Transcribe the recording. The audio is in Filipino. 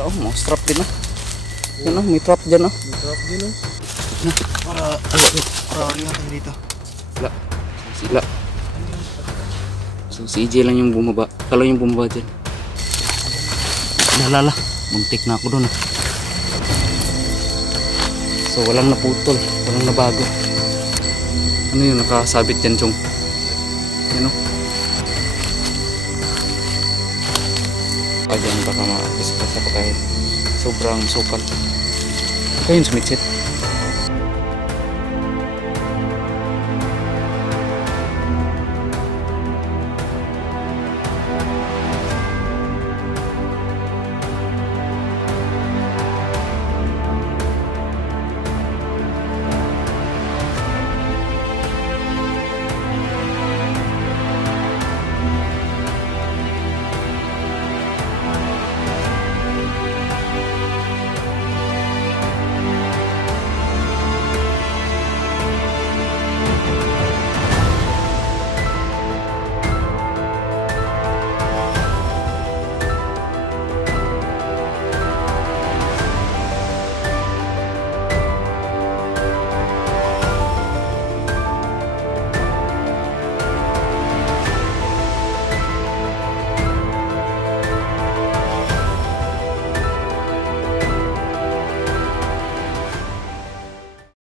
Wala oh, mga strap din ah. Yan oh, may trap dyan oh. May trap din oh. Na. Para lihat dito. Wala. Sila. So si EJ lang yung bumaba. Kalau yung bumaba dyan. Nalala. Muntik na ako doon ah. So walang naputol. Walang nabago. Ano yun nakasabit dyan, Chong? Yan o. Dyan baka ma-discuss pa tayo. Sobrang sukal. Ito yun sumitsit.